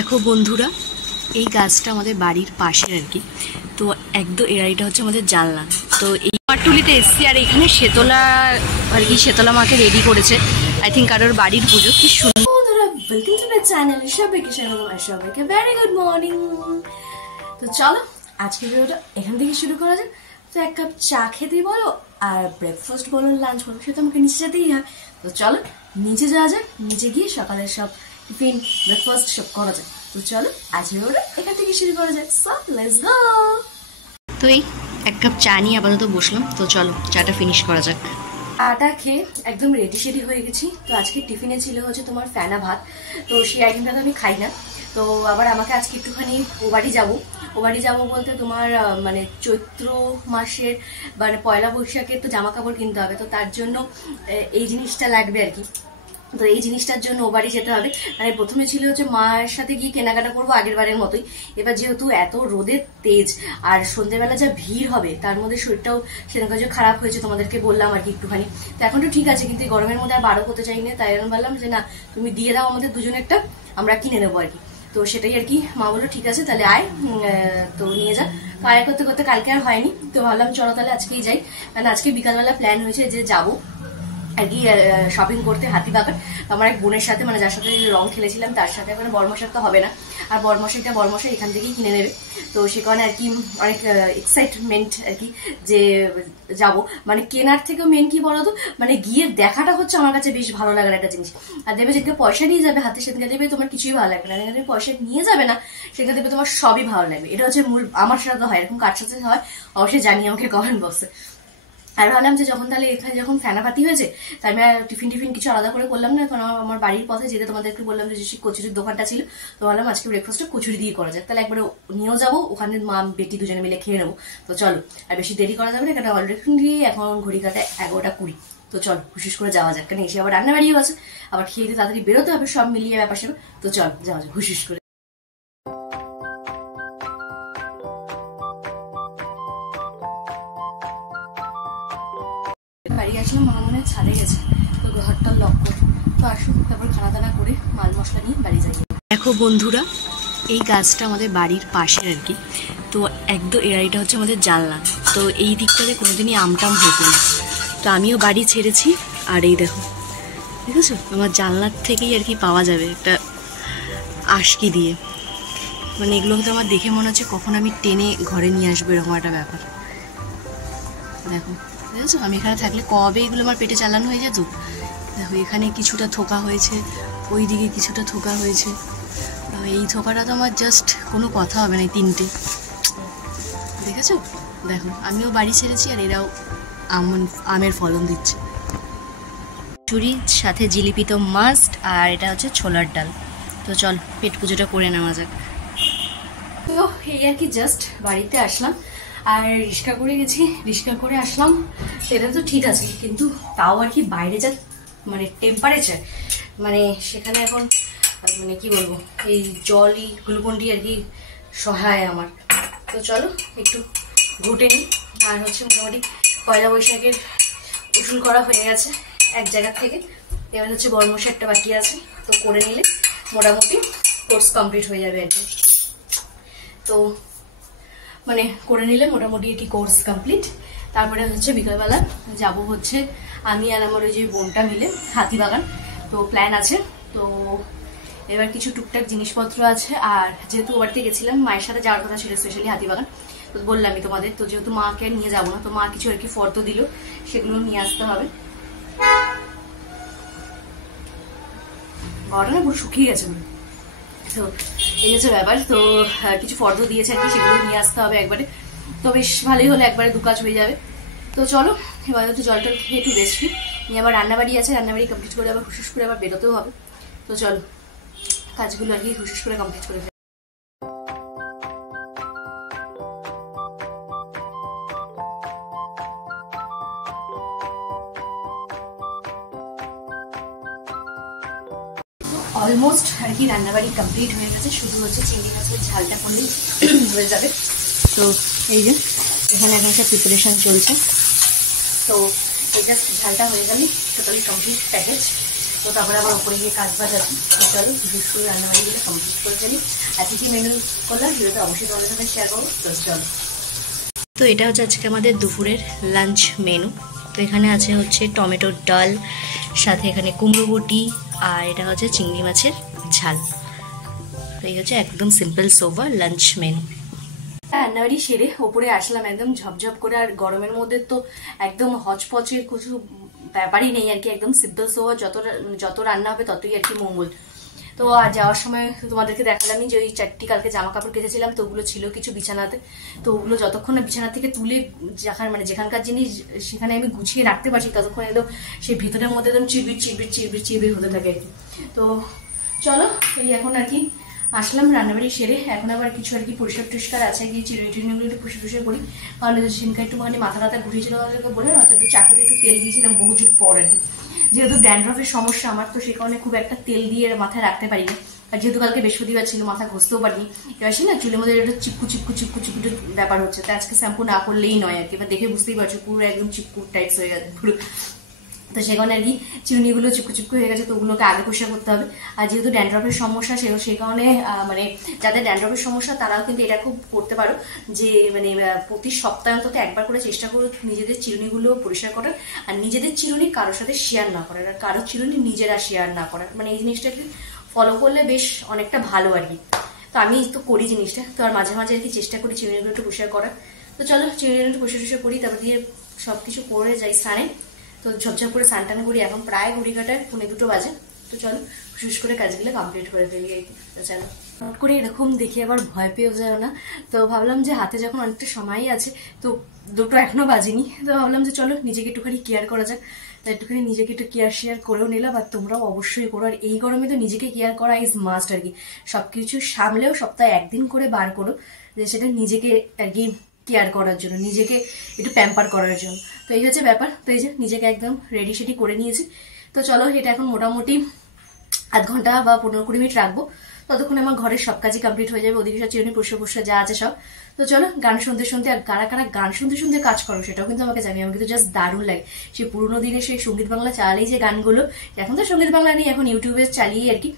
দেখো বন্ধুরা, এই গাছটা আমাদের বাড়ির পাশে আর কি। তো একদম এই গাড়িটা হচ্ছে আমাদের জানলা। তো এই পাটুলিতে এসছি, আর এখানে শেতলা আর কি, শেতলা মাকে রেডি করেছে আই থিঙ্ক কারোর বাড়ির পুজো। কি সুন্দর। বন্ধুরা, ওয়েলকাম টু মাই চ্যানেল। সবাইকে ভেরি গুড মর্নিং। তো চলো আজকে ভিডিওটা এখান থেকে শুরু করা যাক। তো এক কাপ চা খেতে বলো আর ব্রেকফাস্ট বলো, লাঞ্চ বলো, সে তো আমাকে নিচে যেতেই হয়। তো চলো নিচে যাওয়া যাক, নিচে গিয়ে সকালের সব টিফিন ব্রেকফাস্ট সব করা যায়। তো চলো আজকে ভিডিওটা এখান থেকে শুরু করা যাক। So let's go. তো এই এক কাপ চা নিয়ে আপাতত বসলাম। তো চলো চাটা ফিনিশ করা যাক। আটা খেয়ে একদম রেডি শেডি হয়ে গেছি। তো আজকে টিফিনে ছিল হচ্ছে তোমার ফেনা ভাত। তো সেই আইটেমটা তো আমি খাই না। তো আবার আমাকে আজকে একটুখানি ও বাড়ি যাবো বলতে তোমার মানে চৈত্র মাসের মানে পয়লা বৈশাখের তো জামা কাপড় কিনতে হবে। তো তার জন্য এই জিনিসটা লাগবে আর কি। তো এই জিনিসটার জন্য ও বাড়ি যেতে হবে। মানে প্রথমে ছিল হচ্ছে মায়ের সাথে গিয়ে কেনাকাটা করবো আগের বারের মতোই। এবার যেহেতু এত রোদের তেজ আর সন্ধ্যেবেলা যা ভিড় হবে, তার মধ্যে শরীরটাও সেরকম যে খারাপ হয়েছে, তোমাদেরকে বললাম আর কি একটুখানি। তো এখন তো ঠিক আছে, কিন্তু এই গরমের মধ্যে আর বারো করতে চাই না। তাই আমি বললাম যে না, তুমি দিয়ে দাও আমাদের দুজনেরটা, আমরা কিনে নেবো আর কি। তো সেটাই আর কি। মা বললো ঠিক আছে তাহলে আয়, তো নিয়ে যা। তো আয় করতে করতে কালকে আর হয়নি। তো ভাবলাম চলো তাহলে আজকেই যাই। কারণ আজকে বিকালবেলা প্ল্যান হয়েছে যে যাবো আর কি শপিং করতে হাতিবাগান। আমার এক বোনের সাথে, মানে যার সাথে রং খেলেছিলাম তার সাথে। মানে বরমশাই তো হবে না, আর বরমশাই এখান থেকেই কিনে নেবে। তো সে কারণে আর কি অনেক এক্সাইটমেন্ট আর কি যে যাব। মানে কেনার থেকেও মেন কি বলতো, মানে গিয়ে দেখাটা হচ্ছে আমার কাছে বেশ ভালো লাগার একটা জিনিস। আর দেবে যেদিকে পয়সা নিয়ে যাবে হাতে, সেদিকে দেবে তোমার কিছুই ভালো লাগবে না। যেখানে পয়সা নিয়ে যাবে না, সেখানে দেবে তোমার সবই ভালো লাগবে। এটা হচ্ছে মূল। আমার সাথে তো হয়, এরকম কার সাথে হয় অবশ্যই জানি আমাকে কমেন্ট বক্সে। আর ভাবলাম যে যখন তাহলে এখানে যখন ফেনাপাতি হয়েছে, তাই আমি আর টিফিন কিছু আলাদা করে করলাম না। কারণ আমার বাড়ির পথে যেতে তোমাদেরকে বললাম যে কচুরির দোকানটা ছিল। তো ভাবলাম আজকে ব্রেকফাস্টটা কচুরি দিয়ে করা যাক। তাহলে একবারে নিয়েও যাবো, ওখানে মা বেটি দুজনে মিলে খেয়ে নেবো। তো চলো আর বেশি দেরি করা যাবে না, কারণ অলরেডি এখন ঘড়ি কাটায় 11:20। তো চলো হুশিস করে যাওয়া যাক, কারণ এসে আবার রান্না বাড়িও আছে, আবার খেয়ে দিয়ে তাড়াতাড়ি বেরোতে হবে, সব মিলিয়ে ব্যাপার সেবা। তো চল যাওয়া যাক হুশিস করে। বাড়ি আসলাম, মা মনে ছাদে গেছে, তো ঘরটা লক করে। তো আসুন তারপর খানা দানা করে মাল মশলা নিয়ে বাড়ি যাই। দেখো বন্ধুরা, এই গাছটা আমাদের বাড়ির পাশে আর কি। তো একদম এই গাড়িটা হচ্ছে আমাদের জানলা। তো এই দিকটাতে কোনোদিনই আমটাম হতো না। তো আমিও বাড়ি ছেড়েছি, আর এই দেখো ঠিক আছে, আমার জানলার থেকেই আর কি পাওয়া যাবে একটা আশকি দিয়ে। মানে এগুলো হয়তো আমার দেখে মনে হচ্ছে কখন আমি টেনে ঘরে নিয়ে আসবো, এরকম একটা ব্যাপার। দেখো বুঝেছো, আমি এখানে থাকলে কবে এগুলো আমার পেটে চালানো হয়ে যেত। দেখো এখানে কিছুটা থোকা হয়েছে, ওই দিকে কিছুটা থোকা হয়েছে। এই থোকাটা তো আমার জাস্ট কোনো কথা হবে না। এই তিনটে দেখেছো, দেখো আমিও বাড়ি ছেড়েছি, আর এরাও আমের ফলন দিচ্ছে। চুরির সাথে জিলিপি তো মাস্ট, আর এটা হচ্ছে ছোলার ডাল। তো চল পেট পুজোটা করে নেওয়া যাক। তো এই আর কি জাস্ট বাড়িতে আসলাম, আর রিক্সা করে গেছি, রিক্সা করে আসলাম। সেটা তো ঠিক আছে, কিন্তু তাও আর কি বাইরে যা মানে টেম্পারেচার, মানে সেখানে এখন মানে কি বলবো, এই জলই গ্লুকন্ডি আর কি সহায় আমার। তো চলো একটু ঘুটে নিই। আর হচ্ছে মোটামুটি পয়লা বৈশাখের উসুল করা হয়ে গেছে এক জায়গা থেকে। এবার হচ্ছে বর্মশাইটা বাকি আছে, তো করে নিলে মোটামুটি কোর্স কমপ্লিট হয়ে যাবে আর কি। তো মানে করে নিলে মোটামুটি কি কোর্স কমপ্লিট। তারপরে হচ্ছে বিকালবেলা যাব হচ্ছে আমি আর আমার ওই যে বোনটা মিলে হাতিবাগান। তো প্ল্যান আছে। তো এবার কিছু টুকটাক জিনিসপত্র আছে, আর যেহেতু বাড়িতে গেছিলাম মায়ের সাথে যাওয়ার কথা ছিল, স্পেশালি হাতিবাগান। তো বললামই তোমাদের, তো যেহেতু মাকে নিয়ে যাবো না, তো মা কিছু আর কি ফর্দ দিল, সেগুলো নিয়ে আসতে হবে। গলাটা না পুরো শুকিয়ে গেছে। তো এই হচ্ছে ব্যাপার। তো কিছু ফর্দ দিয়েছে আর কি, সেগুলো নিয়ে আসতে হবে একবারে। তো বেশ ভালোই হলো, একবারে দু কাজ হয়ে যাবে। তো চলো এবার হচ্ছে জলটা খেয়ে একটু রেস্ট নিই। আবার রান্নাবাড়ি আছে, রান্নাবাড়ি কমপ্লিট করে আবার হুশুস করে আবার বেরোতেও হবে। তো চলো কাজগুলো আর কি হুশুস করে কমপ্লিট করে ফেলি। অলমোস্ট আর কি রান্নাবাড়ি কমপ্লিট হয়ে গেছে, শুধু হচ্ছে চিংড়ি মাছের ঝালটা করলেই হয়ে যাবে। তো এই যে এখানে এখন সব প্রিপারেশন চলছে। তো এটা ঝালটা হয়ে গেলে টোটালি কমপ্লিট প্যাকেজ। তো তারপরে আবার উপরে গিয়ে কাজ বাজ আছে। তো চলো বিশেষ করে রান্নাবাড়িগুলো কমপ্লিট করে ফেলি। আর কী কী মেনু করলাম সেটা অবশ্যই তোমাদের সাথে শেয়ার করবো। তো চলো। তো এটা হচ্ছে আজকে আমাদের দুপুরের লাঞ্চ মেনু। তো এখানে আছে হচ্ছে টমেটোর ডাল, সাথে এখানে কুমড়ো বটি, আর এটা হচ্ছে চিংড়ি মাছের ঝাল। তো এই হচ্ছে একদম সিম্পল সোভার লাঞ্চ মেনু। রান্নাবাড়ি সেরে ওপরে আসলাম একদম ঝপঝপ করে। আর গরমের মধ্যে তো একদম হচপচের কিছু ব্যাপারই নেই আর কি, একদম সিম্পল সোভার। যত রান্না হবে ততই আর কি মঙ্গল। তো আর যাওয়ার সময় তোমাদেরকে দেখালামই যে ওই 4টি কালকে জামা কাপড় কেটেছিলাম, তো ওগুলো ছিল কিছু বিছানাতে। তো ওগুলো যতক্ষণ না বিছানা থেকে তুলে যেখানকার জিনিস সেখানে আমি গুছিয়ে রাখতে পারছি, ততক্ষণ একদম সেই ভিতরের মধ্যে একদম চিবির চিবির চিবির চিবির হতে থাকে আর কি। তো চলো এই এখন আর কি আসলাম রান্নাবাড়ি সেরে। এখন আবার কিছু আর কি পরিষ্কার টরিষ্কার আছে, গিয়ে চিরুনিগুলো একটু পরিষ্কার করি। কারণ সেদিনকে একটুখানি মাথা ঘুরিয়েছিল বলে হয়তো একটু চাকুতে একটু তেল দিয়েছিলাম বহু যুগ পর আর কি। যেহেতু ড্যান্ড্রফের সমস্যা আমার, তো সে কারণে খুব একটা তেল দিয়ে মাথায় রাখতে পারি না। আর যেহেতু কালকে বৃহস্পতিবার ছিল, মাথা ঘষতেও পারিনি। এবার না চুলের মধ্যে একটা চিপকু চিপকু চিপকু চিপকু ব্যাপার হচ্ছে। তো আজকে শ্যাম্পু না করলেই নয় আর কি। এবার দেখে বুঝতেই পারছো পুরো একদম চিপকু টাইপস হয়ে গেছে পুরো। তো সেখানে আর কি চিরুনিগুলো চিপকু চিপকু হয়ে গেছে, তো ওগুলোকে আগে পরিষ্কার করতে হবে। আর যেহেতু ড্যান্ড্রফের সমস্যা, সেই কারণে মানে যাদের ড্যান্ড্রফের সমস্যা তারাও কিন্তু এটা খুব করতে পারো যে মানে প্রতি সপ্তাহে অন্তত একবার করে চেষ্টা করো নিজেদের চিরুনিগুলো পরিষ্কার করার। আর নিজেদের চিরুনি কারোর সাথে শেয়ার না করার, আর কারোর চিরুনি নিজেরা শেয়ার না করার। মানে এই জিনিসটাকে ফলো করলে বেশ অনেকটা ভালো আর কি। তো আমি তো করি জিনিসটা, তো আর মাঝে মাঝে আর কি চেষ্টা করি চিরুনিগুলো একটু পরিষ্কার করার। তো চলো চিরুনিগুলো একটু পরিষ্কার করি, তারপর দিয়ে সবকিছু করে যাই স্নানে। তো ঝপঝপ করে স্নান টান করি। এখন প্রায় ঘড়ি কাটায় 1:45 বাজে। তো চলো শেষ করে কাজগুলো কমপ্লিট করে ফেলি আর কি। তো চলো নোট করে এরকম দেখে আবার ভয় পেয়েও যায় না। তো ভাবলাম যে হাতে যখন অনেকটা সময়ই আছে, তো 2টো এখনো বাজেনি, তো ভাবলাম যে চলো নিজেকে একটুখানি কেয়ার করা যাক। তো একটুখানি নিজেকে একটু কেয়ার শেয়ার করেও নিলাম। আর তোমরাও অবশ্যই করো। আর এই গরমে তো নিজেকে কেয়ার করা ইজ মাস্ট আর কি। সবকিছু সামলেও সপ্তাহে একদিন করে বার করো, যে সেটা নিজেকে আর কি কেয়ার করার জন্য, নিজেকে একটু প্যাম্পার করার জন্য। তো এই হচ্ছে ব্যাপার। তো এই যে নিজেকে একদম রেডি সেডি করে নিয়েছি। তো চলো এটা এখন মোটামুটি আধ ঘন্টা বা 15-20 মিনিট রাখবো। ততক্ষণ আমার ঘরের সব কাজই কমপ্লিট হয়ে যাবে, ওদিকে সব চিরুনি পরিষ্কার যা আছে সব। তো চলো গান শুনতে শুনতে, আর কারা কারা গান শুনতে শুনতে কাজ করো সেটাও কিন্তু আমাকে জানি। আমার কিন্তু জাস্ট দারুণ লাগে সেই পুরোনো দিনে সেই সঙ্গীত বাংলা চালালেই যে গানগুলো, এখন তো সঙ্গীত বাংলা নেই, এখন ইউটিউবে চালিয়ে আর কি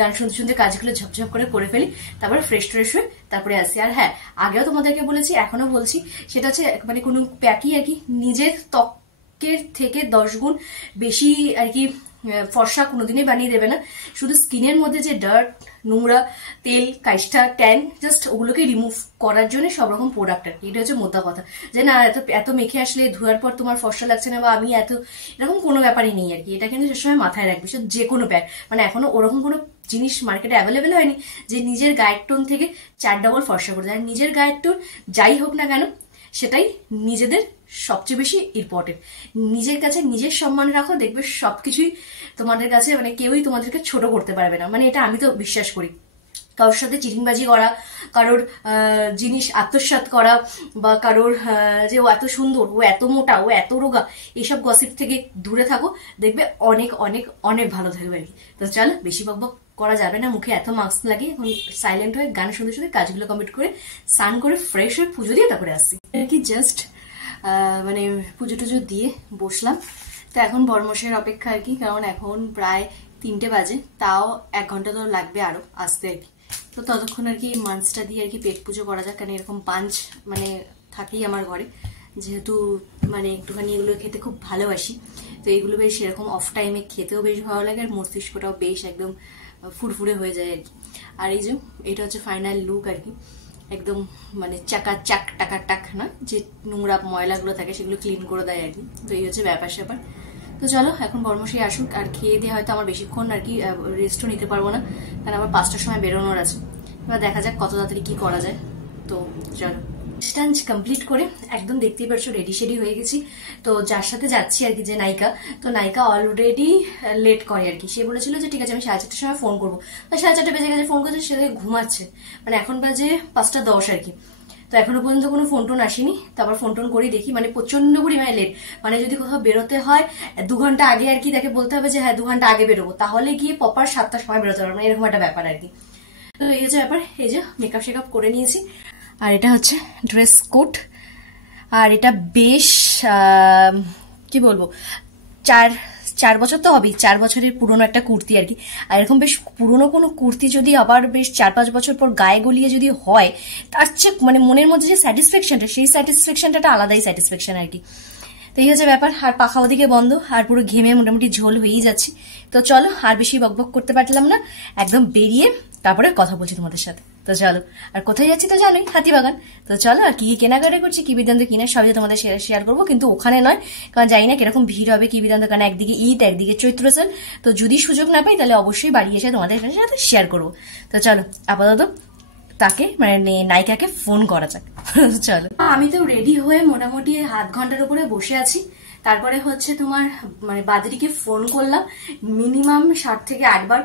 গান শুনতে শুনতে কাজগুলো ঝপঝপ করে ফেলি। তারপরে ফ্রেশ ট্রেশ হয়ে তারপরে আসি। আর হ্যাঁ, আগেও তোমাদেরকে বলেছি, এখনো বলছি, সেটা হচ্ছে মানে কোনো প্যাকই আর কি নিজের ত্বকের থেকে 10 গুণ বেশি আর কি ফর্সা কোনোদিনই বানিয়ে দেবে না। শুধু স্কিনের মধ্যে যে ডার্ট, নোংরা, তেল, কাইষ্ঠা, ট্যান, জাস্ট ওগুলোকে রিমুভ করার জন্য সব রকম প্রোডাক্ট আর কি। এটা হচ্ছে মোদ্দা কথা, যে না এত মেখে আসলে ধোয়ার পর তোমার ফর্সা লাগছে না, বা আমি এরকম কোনো ব্যাপারই নেই আর কি। এটা কিন্তু সবসময় মাথায় রাখবি, সে যে কোনো প্যাক, মানে এখনো ওরকম কোনো জিনিস মার্কেটে অ্যাভেলেবেল হয়নি যে নিজের গায়ের টোন থেকে 4 ডবল ফর্সা করে দেয়। নিজের গায়ের টোন যাই হোক না কেন, সেটাই নিজেদের সবচেয়ে বেশি ইম্পর্টেন্ট। নিজের কাছে নিজের সম্মান রাখো, দেখবে সবকিছুই তোমাদের কাছে মানে কেউই তোমাদেরকে ছোট করতে পারবে না। মানে এটা আমি তো বিশ্বাস করি। কারোর সাথে চিটিংবাজি করা, কারোর জিনিস আত্মসাৎ করা, বা কারোর যে ও এত সুন্দর, ও এত মোটা, ও এত রোগা, এইসব গসিপ থেকে দূরে থাকো, দেখবে অনেক অনেক অনেক ভালো থাকবে আর কি। তো চলো বেশি বকবক করা যাবে না, মুখে এত মাস্ক লাগে। এখন সাইলেন্ট হয়ে গান শুনতে শুনতে কাজগুলো কমপ্লিট করে স্নান করে ফ্রেশ হয়ে পুজো দিয়ে তারপরে আসছি আর কি। জাস্ট মানে পুজো টুজো দিয়ে বসলাম। তো এখন বড়মশাইয়ের অপেক্ষা আর কি, কারণ এখন প্রায় 3টে বাজে, তাও 1 ঘন্টা তো লাগবে আরো আসতে আর কি। তো ততক্ষণ আর কি মাঞ্চটা দিয়ে আর কি পেট পুজো করা যাক। কারণ এরকম পাঞ্চ মানে থাকেই আমার ঘরে, যেহেতু মানে একটুখানি এগুলো খেতে খুব ভালোবাসি। তো এগুলো বেশ এরকম অফ টাইমে খেতেও বেশ ভালো লাগে, আর মস্তিষ্কটাও বেশ একদম ফুরফুরে হয়ে যায় আর কি। আর এই যে এটা হচ্ছে ফাইনাল লুক আর কি, একদম মানে চাকাচাক টাকাটাক না, যে নোংরা ময়লাগুলো থাকে সেগুলো ক্লিন করে দেয় আর কি। তো এই হচ্ছে ব্যাপার স্যাপার। তো চলো এখন বর্মশাই আসুক, আর খেয়ে দিয়ে হয়তো আমার বেশিক্ষণ আর কি রেস্টও নিতে পারবো না, কারণ আমার 5টার সময় বেরোনোর আছে। এবার দেখা যাক কত তাড়াতাড়ি কি করা যায়। তো চলো স্টাঞ্চ কমপ্লিট করে একদম দেখতেই পারছো রেডি শেডি হয়ে গেছি। তো যার সাথে যাচ্ছি আর কি, যে নায়িকা, তো নায়িকা অলরেডি লেট করে আর কি। সে বলেছিল যে ঠিক আছে আমি 4:30টার সময় ফোন করবো, তো 4:30 বেজে গেছে, ফোন করছে, সে ঘুমাচ্ছে। মানে এখন বাজে 5:10 আর কি। তো এখনো পর্যন্ত কোনো ফোন টোন আসেনি। তারপর ফোন টোন করি দেখি মানে প্রচন্ড পরিমাণে লেট। মানে যদি কোথাও বেরোতে হয় 2 ঘন্টা আগে আর কি তাকে বলতে হবে যে হ্যাঁ 2 ঘন্টা আগে বেরোবো, তাহলে গিয়ে প্রপার 7টার সময় বেরোতে পারবো, মানে এরকম একটা ব্যাপার আর কি। তো এই হচ্ছে ব্যাপার। এই যে মেকআপ শেকআপ করে নিয়েছি, আর এটা হচ্ছে ড্রেস কোড। আর এটা বেশ কি বলবো, 4 বছর তো হবেই, 4 বছরের পুরনো একটা কুর্তি আর কি। আর এরকম বেশ পুরনো কোনো কুর্তি যদি আবার বেশ 4-5 বছর পর গায়ে গলিয়ে যদি হয়, তার চেয়ে মানে মনের মধ্যে যে স্যাটিসফ্যাকশনটা, সেই স্যাটিসফ্যাকশনটা একটা আলাদাই স্যাটিসফ্যাকশন আর কি। তো এই হচ্ছে ব্যাপার। আর পাখা ওদিকে বন্ধ, আর পুরো ঘেমে মোটামুটি ঝোল হয়েই যাচ্ছি। তো চলো আর বেশি বকবক করতে পারলাম না, একদম বেরিয়ে তারপরে কথা বলছি তোমাদের সাথে। তো চলো, আর কোথায় যাচ্ছি তো জানোই, হাতিবাগান। তো চলো, আর কি কি কেনাকাটা করছি, কি বিদ্যান্ত কিনা সবই তোমাদের শেয়ার করবো, কিন্তু ওখানে নয়, কারণ জানি না কিরকম ভিড় হবে কি বিদ্যান্ত, কারণ একদিকে ঈদ একদিকে চৈত্র সেল। তো যদি সুযোগ না পাই তাহলে অবশ্যই বাড়ি এসে তোমাদের সাথে শেয়ার করবো। তো চলো আপাতত তাকে মানে নায়িকাকে ফোন করা যাক। চলো, আমি তো রেডি হয়ে মোটামুটি 1/2 ঘন্টার উপরে বসে আছি। তারপরে হচ্ছে তোমার মানে বাদরিকে ফোন করলাম, মিনিমাম 7 থেকে 8 বার,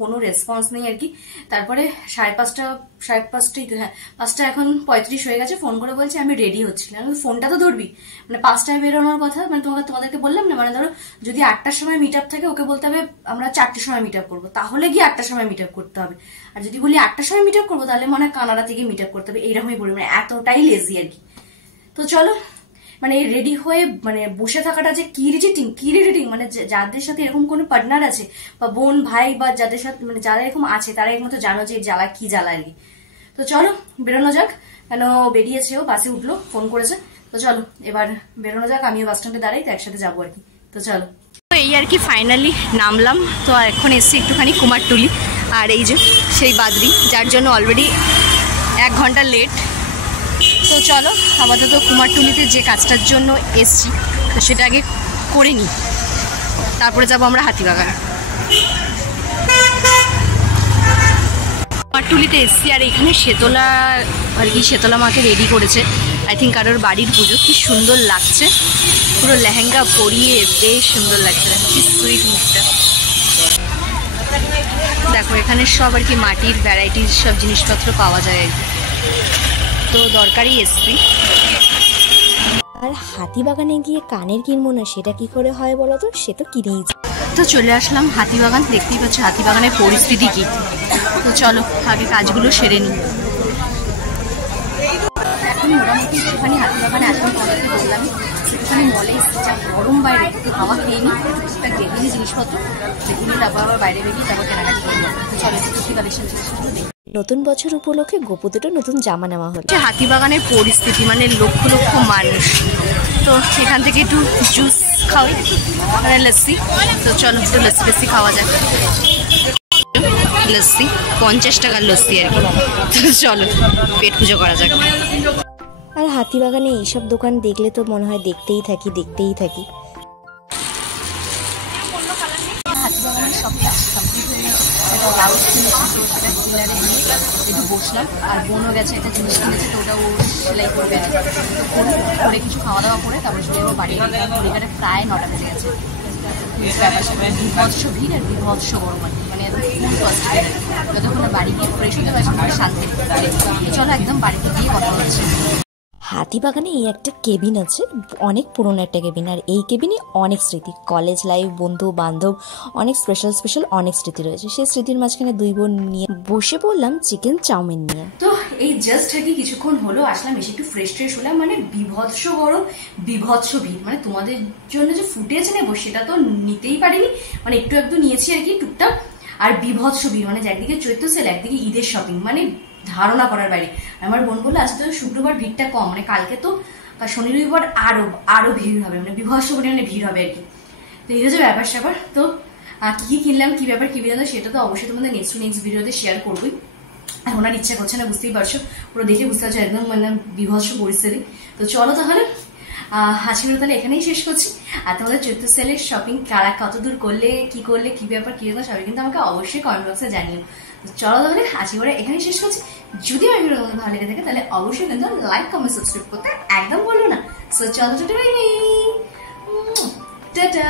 কোনো রেসপন্স নেই আর কি। তারপরে 5:30 হ্যাঁ 5টা এখন 35 হয়ে গেছে, ফোন করে বলছে আমি রেডি হচ্ছি না। ফোনটা তো ধরবি, মানে 5টায় বেরোনোর কথা, মানে তোমাদেরকে বললাম না, মানে ধরো যদি 8টার সময় মিট আপ থাকে, ওকে বলতে হবে আমরা 4টের সময় মিট আপ করবো, তাহলে গিয়ে 8টার সময় মিট আপ করতে হবে। আর যদি বলি 8টার সময় মিট আপ করবো, তাহলে মনে হয় কানাডা থেকে মিট আপ করতে হবে, এইরকমই বলি, মানে এতটাই লেজি আর কি। তো চলো, মানে রেডি হয়ে মানে বসে থাকাটা যে কি ইরিটেটিং, মানে যাদের সাথে এরকম কোনো পার্টনার আছে বা বোন ভাই বা যাদের সাথে মানে যারা এরকম আছে, তারা একমাত্র জানো যে জ্বালা কি জ্বালা আর কি। তো চলো বেরোনো যাক, কেন বেরিয়েছে, ও বাসে উঠলো, ফোন করেছে। তো চলো এবার বেরোনো যাক, আমিও বাস স্ট্যান্ডে দাঁড়াই, তো একসাথে যাবো আর কি। তো চলো, তো এই আর কি ফাইনালি নামলাম। তো এখন এসছি একটুখানি কুমারটুলি, আর এই যে সেই বাদরি, যার জন্য অলরেডি 1 ঘন্টা লেট। তো চলো আপাতত কুমারটুলিতে যে কাজটার জন্য এসছি, তো সেটা আগে করে নিই, তারপরে যাবো আমরা হাতিবাগান। কুমারটুলিতে এসছি, আর এখানে শেতলা আর কি, শেতলা মাকে রেডি করেছে, আই থিঙ্ক কারোর বাড়ির পুজো। কি সুন্দর লাগছে, পুরো লেহেঙ্গা পরিয়ে বেশ সুন্দর লাগছে, কি সুইট মুখটা। দেখো এখানে সব আর কি মাটির ভ্যারাইটির সব জিনিসপত্র পাওয়া যায় আর কি, তো দরকারই এসছি। আর হাতিবাগানে গিয়ে কানের কিনবো না, সেটা কি করে হয় বলো তো, সে তো কিনেই। তো চলে আসলাম হাতিবাগান, দেখতেই পাচ্ছ হাতিবাগানের পরিস্থিতি কি। তো চলো আগে কাজগুলো সেরে নিই। এখন মোটামুটি একটুখানি হাতিবাগানে এখন তোমাদেরকে বললাম, একটুখানি মলে যা গরম বাইরে, একটু হাওয়া খেয়ে নিই, টুকটাক দেখে নিই জিনিসপত্র, দেখে নিই, তারপর আবার বাইরে বেরিয়ে তারপর কেনাকাটি করবো। তো চলো একটু কালেকশন নতুন বছর উপলক্ষে গোপুদেরও নতুন জামা নেওয়া হলো। হাতিবাগানের পরিস্থিতি মানে লক্ষ লক্ষ মানুষ, তো এখান থেকে একটু জুস খাওয়াই, মানে লস্যি। তো চলো একটু লস্যি খাওয়া যাক। লস্যি 50 টাকার লস্যি আর কি। তো চলো পেট পুজো করা যাক। আর হাতিবাগানে এইসব দোকান দেখলে তো মনে হয় দেখতেই থাকি। হাতিবাগানের সব কাজ কমপ্লিট হয়ে গেছে, একটা ব্লাউজ কিনেছি, তো সেটা টেলারে নিয়ে একটু বসলাম। আর বোনও গেছে, একটা জিনিস কিনেছে, তো ওটা ও সেলাই করবে, করে কিছু খাওয়া দাওয়া করে তারপরে চলে যাবো বাড়ি। ঘড়িঘাটে প্রায় 9টা বেজে গেছে। ব্যাপার সেটা বিভৎস ভিড় আর বিভৎস গরম, মানে একদম ফুল কষ্ট, যতক্ষণ বাড়ি গিয়ে ফ্রেশ হতে পারছি মানে শান্তি। চলো একদম বাড়িতে গিয়ে কথা হচ্ছে। হাতিবাগানে এই একটা কেবিন আছে, অনেক পুরনো একটা কেবিন, আর এই কেবিনে অনেক স্মৃতি, কলেজ লাইফ, বন্ধু বান্ধব, অনেক স্পেশাল অনেক স্মৃতি রয়েছে। সেই স্মৃতির মাঝখানে 2 বোন নিয়ে বসে পড়লাম চিকেন চাউমিন নিয়ে। তো এই জাস্ট আর কি কিছুক্ষণ হলো আসলাম, এসে একটু ফ্রেশ হলাম। মানে বিভৎস গরম, বিভৎস ভিড়, মানে তোমাদের জন্য যে ফুটেজ নেবো সেটা তো নিতেই পারিনি, মানে একটু নিয়েছি আর কি টুকটাক। আর বিভৎস ভিড়, মানে একদিকে চৈত্র সেল, একদিকে ঈদের শপিং, মানে ধারণা করার বাইরে। আমার বোন বললো আজকে তো শুক্রবার ভিড়টা কম, মানে কালকে তো শনি রবিবার আরো ভিড় হবে, মানে বিভৎস পরিমাণে ভিড় হবে আর কি। তো এই হচ্ছে ব্যাপার স্যাপার। তো কি কিনলাম, কি ব্যাপার কি বিধান, সেটা তো অবশ্যই তোমাদের নেক্সট ভিডিওতে শেয়ার করবোই। আর ওনার ইচ্ছা করছে না, বুঝতেই পারছো, পুরো দেখে বুঝতে পারছো একদম মানে বিভৎস পরিস্থিতি। তো চলো তাহলে আজকের তাহলে এখানেই শেষ করছি। আর তোমাদের চৈত্র সেলের শপিং কারা কতদূর করলে কি ব্যাপার কি ব্যাপার সবাই কিন্তু আমাকে অবশ্যই কমেন্ট বক্সে জানিও। চলো তাহলে আজকে করে এখানেই শেষ করছি। যদি আমার ভিডিও তোমাদের ভালো লেগে থাকে তাহলে অবশ্যই কিন্তু লাইক কমেন্ট সাবস্ক্রাইব করতে একদম বলবো না। সো চলো টাটা।